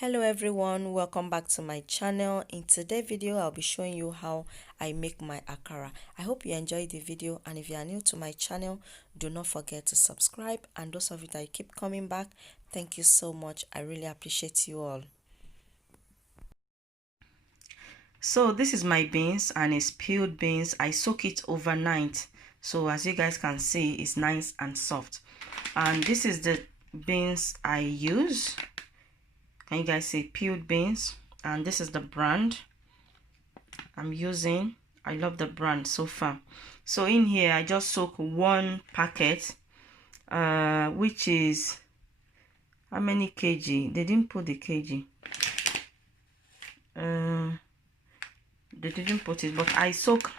Hello everyone, welcome back to my channel. In today's video I'll be showing you how I make my akara. I hope you enjoyed the video, and if you are new to my channel, do not forget to subscribe, and those of you that keep coming back, thank you so much. I really appreciate you all. So this is my beans, and it's peeled beans. I soak it overnight, so as you guys can see, it's nice and soft. And this is the beans I use. Can you guys see? Peeled beans, and this is the brand I'm using. I love the brand so far. So in here I just soak one packet, which is how many kg? They didn't put the kg. They didn't put it, but I soak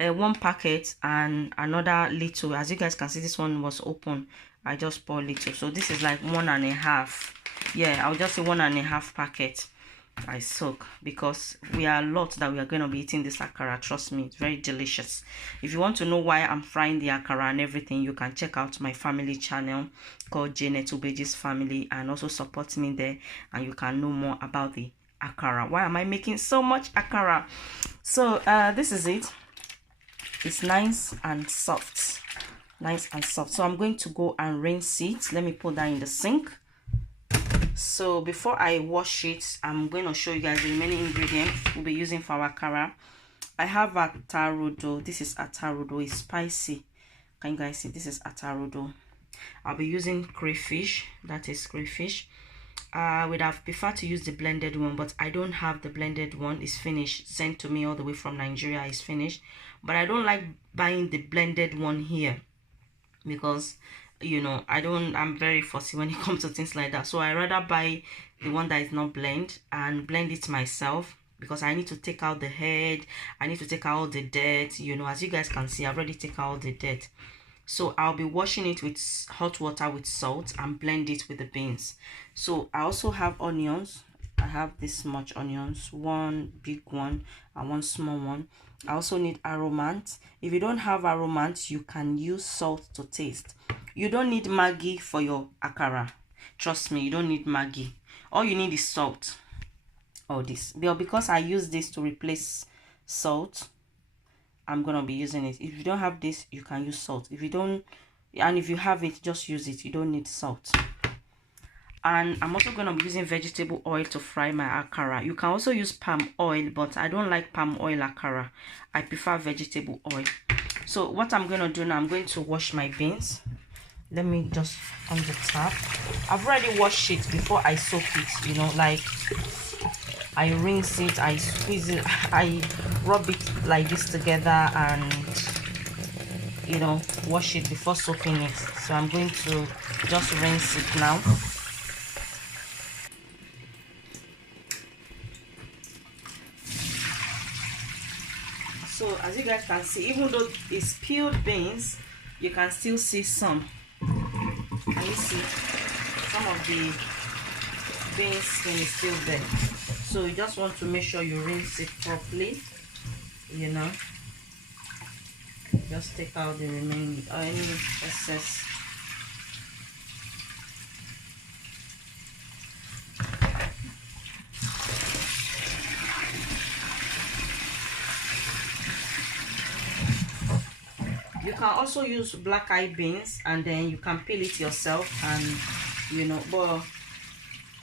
one packet and another little. As you guys can see, this one was open. I just pour little, so this is like 1.5. Yeah, I'll just say 1.5 packet I soak, because we are a lot that we are going to be eating this akara. Trust me, it's very delicious. If you want to know why I'm frying the akara and everything, you can check out my family channel called Janet Ubeji's Family, and also support me there, and you can know more about the akara. Why am I making so much akara? So this is it. It's nice and soft. Nice and soft. So I'm going to go and rinse it. Let me put that in the sink. So before I wash it, I'm going to show you guys the remaining ingredients we'll be using for our akara. I have atarudo. This is atarudo. It's spicy. Can you guys see? This is atarudo. I'll be using crayfish. That is crayfish. I would have preferred to use the blended one, but I don't have the blended one. It's finished, sent to me all the way from Nigeria. It's finished, but I don't like buying the blended one here, because I'm very fussy when it comes to things like that. So I rather buy the one that is not blend and blend it myself, because I need to take out the head, I need to take out all the dirt. As you guys can see, I've already taken out the dirt. So I'll be washing it with hot water with salt and blend it with the beans. So I also have onions. I have this much onions, one big one and one small one. I also need aromant. If you don't have aromant, you can use salt to taste. You don't need Maggi for your akara. Trust me, you don't need Maggi. All you need is salt. Or this. Because I use this to replace salt, I'm gonna be using it. If you don't have this, you can use salt. If you don't, and if you have it, just use it. You don't need salt. And I'm also gonna be using vegetable oil to fry my akara. You can also use palm oil, but I don't like palm oil akara. I prefer vegetable oil. So what I'm gonna do now, I'm going to wash my beans. Let me just on the tap. I've already washed it before I soak it. Like I rinse it, I squeeze it, I rub it like this together, and wash it before soaking it. So I'm going to just rinse it now. So as you guys can see, even though it's peeled beans, you can still see some. Can you see some of the beans skin is still there? So you just want to make sure you rinse it properly. Just take out the remaining or any excess. You can also use black eye beans, and then you can peel it yourself, and but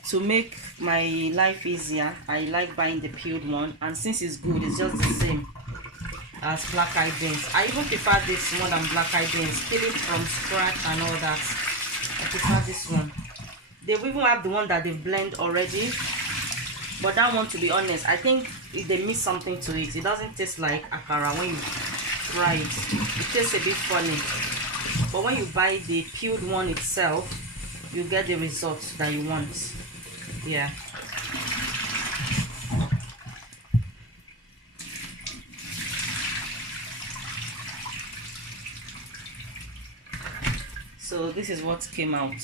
to make my life easier, I like buying the peeled one, and since it's good, it's just the same as black eye beans. I even prefer this more than black eye beans. Peel it from scratch and all that. I prefer this one. They even have the one that they blend already, but that one, to be honest, I think they miss something to it. It doesn't taste like akara when you fry it. It tastes a bit funny, but when you buy the peeled one itself, you get the results that you want. Yeah. So this is what came out.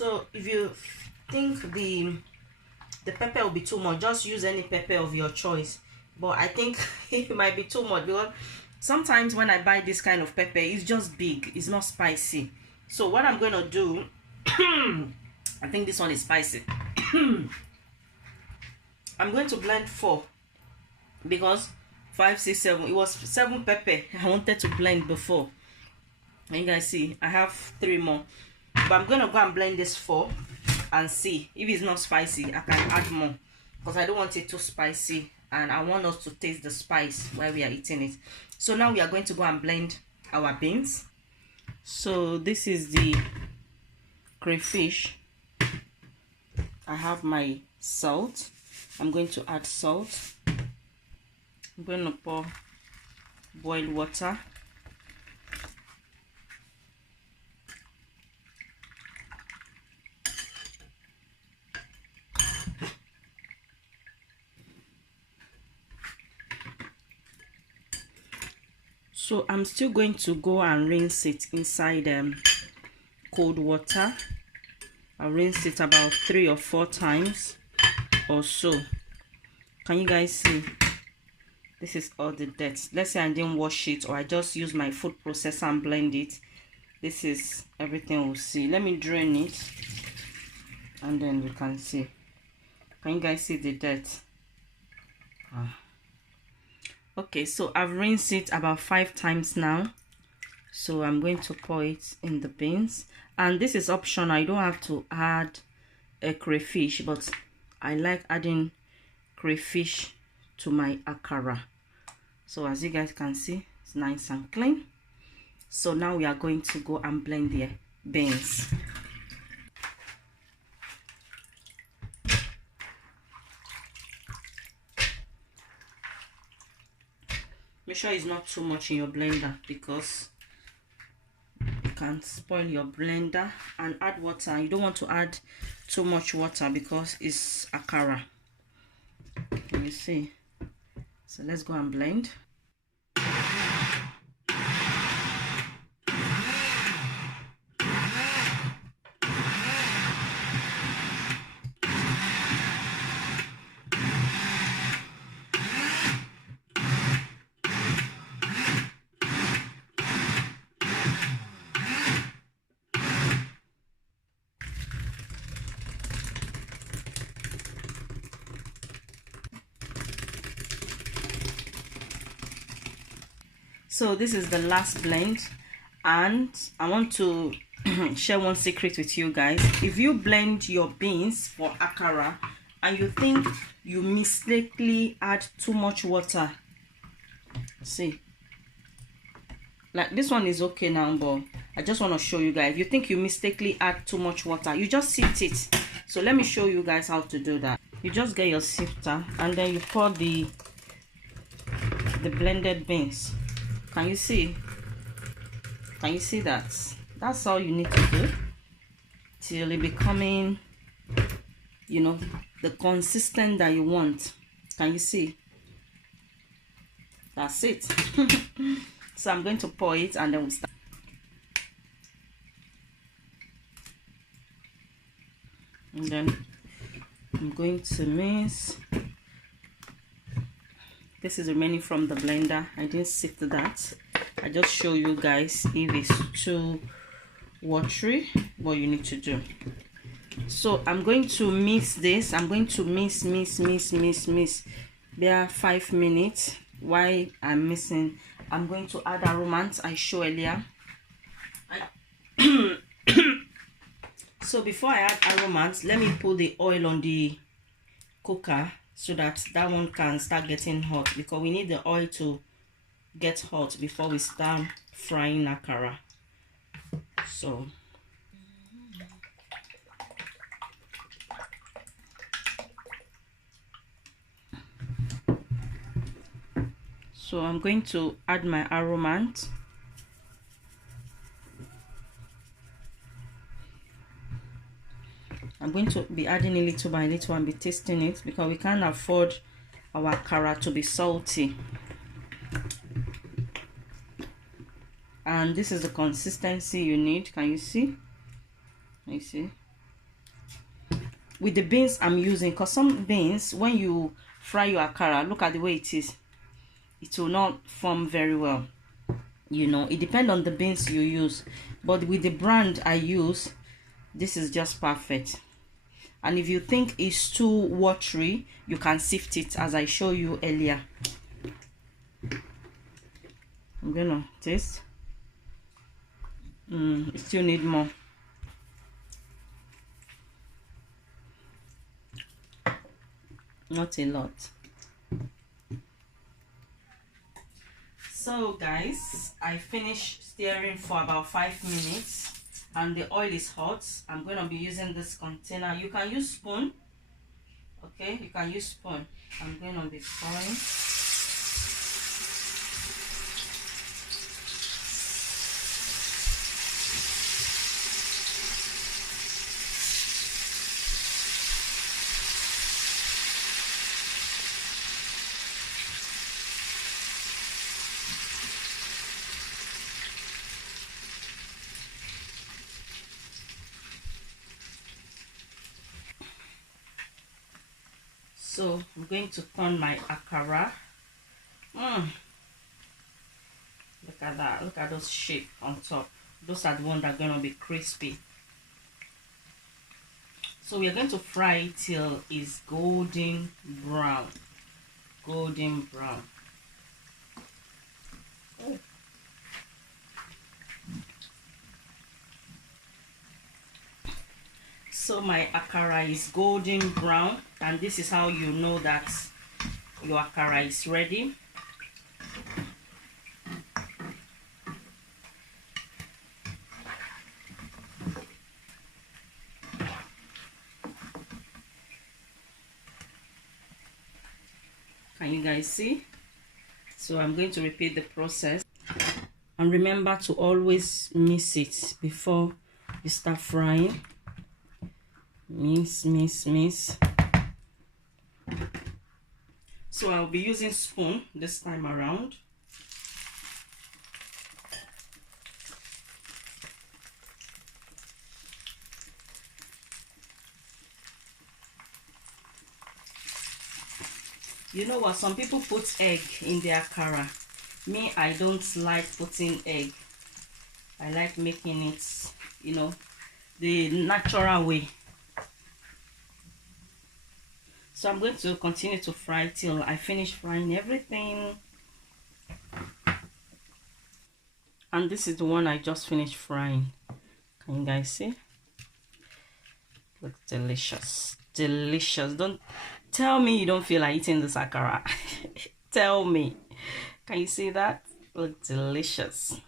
So if you think the pepper will be too much, just use any pepper of your choice. But I think it might be too much because sometimes when I buy this kind of pepper, it's just big, it's not spicy. So what I'm going to do, I think this one is spicy. I'm going to blend 4 because 5, 6, 7, it was 7 pepper I wanted to blend before. And you guys see I have 3 more, but I'm going to go and blend this 4 and see if it's not spicy. I can add more because I don't want it too spicy and I want us to taste the spice while we are eating it. So now we are going to go and blend our beans. So this is the crayfish. I have my salt. I'm going to add salt. I'm going to pour boiled water. So I'm still going to go and rinse it inside cold water. I'll rinse it about 3 or 4 times or so. Can you guys see? This is all the dirt. Let's say I didn't wash it or I just use my food processor and blend it. This is everything we'll see. Let me drain it and then you can see. Can you guys see the dirt? Okay, so I've rinsed it about 5 times now. So I'm going to pour it in the beans. And this is optional. I don't have to add a crayfish, but I like adding crayfish to my akara. So as you guys can see, it's nice and clean. So now we are going to go and blend the beans. Make sure it's not too much in your blender because you can spoil your blender. And add water. You don't want to add too much water because it's akara. Can you see? So let's go and blend. So this is the last blend, and I want to share one secret with you guys. If you blend your beans for akara and you think you mistakenly add too much water, see, like this one is okay now, but I just want to show you guys. If you think you mistakenly add too much water, you just sift it. So let me show you guys how to do that. You just get your sifter and then you pour the blended beans. Can you see? Can you see that? That's all you need to do till it becoming, you know, the consistent that you want. Can you see? That's it. So I'm going to pour it and then we'll start. And then I'm going to mix. This is remaining from the blender. I didn't sift that. I just show you guys if it's too watery, what you need to do. So I'm going to mix this. I'm going to mix. There are 5 minutes. While I'm mixing, I'm going to add aromats I showed earlier. So before I add aromats, let me put the oil on the cooker so that one can start getting hot, because we need the oil to get hot before we start frying akara. So I'm going to add my aromat. I'm going to be adding a little by little and be tasting it, because we can't afford our akara to be salty. And this is the consistency you need. Can you see? Can you see? with the beans I'm using, because some beans, when you fry your akara, look at the way it is, it will not form very well. You know, it depends on the beans you use, but with the brand I use, this is just perfect. And if you think it's too watery, you can sift it as I showed you earlier. I'm gonna taste. It still need more. Not a lot. So guys, I finished stirring for about 5 minutes and the oil is hot. I'm going to be using this container. You can use spoon. Okay, you can use spoon. I'm going to be pouring. So I'm going to turn my akara. Look at that. Look at those shape on top. Those are the ones that are going to be crispy. So we are going to fry it till it's golden brown. Golden brown. Oh. So my akara is golden brown, and this is how you know that your akara is ready. Can you guys see? So I'm going to repeat the process, and remember to always mix it before you start frying. Mix. So I'll be using spoon this time around. You know what, some people put egg in their akara. Me, I don't like putting egg. I like making it, you know, the natural way. So I'm going to continue to fry till I finish frying everything. And this is the one I just finished frying. Can you guys see? Looks delicious. Delicious. Don't tell me you don't feel like eating this akara. Tell me. Can you see that? Looks delicious.